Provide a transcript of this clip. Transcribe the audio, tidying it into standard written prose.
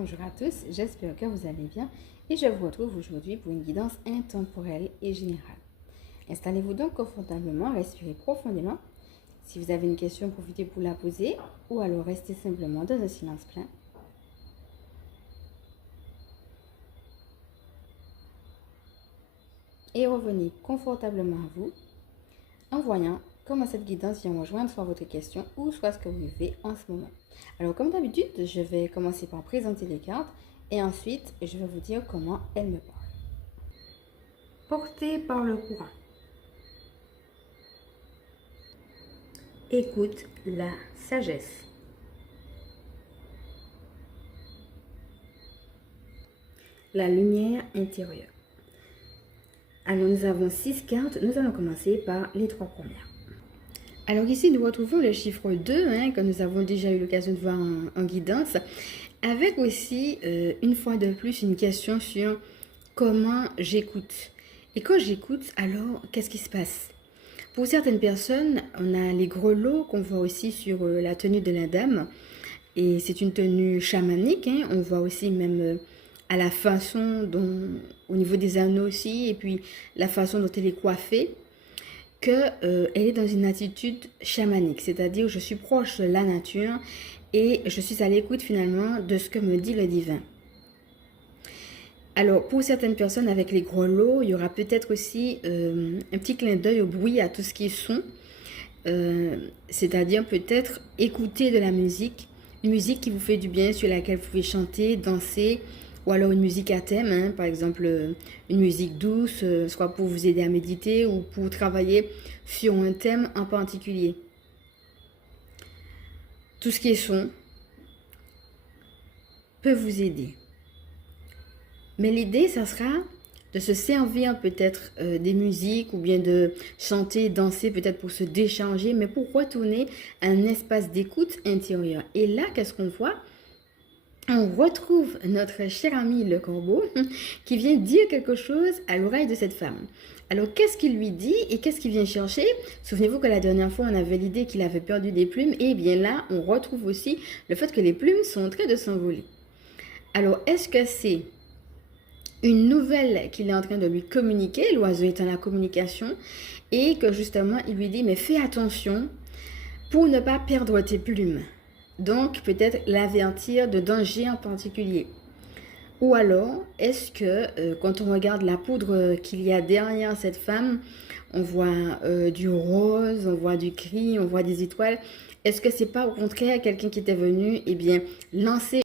Bonjour à tous, j'espère que vous allez bien et je vous retrouve aujourd'hui pour une guidance intemporelle et générale. Installez-vous donc confortablement, respirez profondément. Si vous avez une question, profitez pour la poser ou alors restez simplement dans un silence plein. Et revenez confortablement à vous en voyant comment cette guidance vient rejoindre soit votre question ou soit ce que vous vivez en ce moment. Alors comme d'habitude, je vais commencer par présenter les cartes et ensuite je vais vous dire comment elles me parlent. Porté par le courant. Écoute la sagesse. La lumière intérieure. Alors nous avons 6 cartes, nous allons commencer par les 3 premières. Alors ici nous retrouvons le chiffre 2 que nous avons déjà eu l'occasion de voir en guidance, avec aussi une fois de plus une question sur comment j'écoute. Et quand j'écoute, alors qu'est-ce qui se passe? Pour certaines personnes, on a les grelots qu'on voit aussi sur la tenue de la dame. Et c'est une tenue chamanique. On voit aussi même à la façon dont, au niveau des anneaux aussi, et puis la façon dont elle est coiffée, qu'elle est dans une attitude chamanique. C'est-à-dire, je suis proche de la nature et je suis à l'écoute finalement de ce que me dit le divin. Alors, pour certaines personnes avec les grelots, il y aura peut-être aussi un petit clin d'œil au bruit, à tout ce qui est son. C'est-à-dire peut-être écouter de la musique, une musique qui vous fait du bien, sur laquelle vous pouvez chanter, danser, ou alors une musique à thème, par exemple une musique douce, soit pour vous aider à méditer ou pour travailler sur un thème en particulier. Tout ce qui est son peut vous aider. Mais l'idée, ça sera de se servir peut-être des musiques ou bien de chanter, danser peut-être pour se décharger, mais pour retourner à un espace d'écoute intérieure. Et là, qu'est-ce qu'on voit? On retrouve notre cher ami le corbeau qui vient dire quelque chose à l'oreille de cette femme. Alors, qu'est-ce qu'il lui dit et qu'est-ce qu'il vient chercher? Souvenez-vous que la dernière fois, on avait l'idée qu'il avait perdu des plumes. Et bien là, on retrouve aussi le fait que les plumes sont en train de s'envoler. Alors, est-ce que c'est une nouvelle qu'il est en train de lui communiquer, l'oiseau est en la communication, et que justement il lui dit mais fais attention pour ne pas perdre tes plumes. Donc peut-être l'avertir de danger en particulier. Ou alors, est-ce que quand on regarde la poudre qu'il y a derrière cette femme, on voit du rose, on voit du gris, on voit des étoiles. Est-ce que c'est pas au contraire quelqu'un qui était venu lancer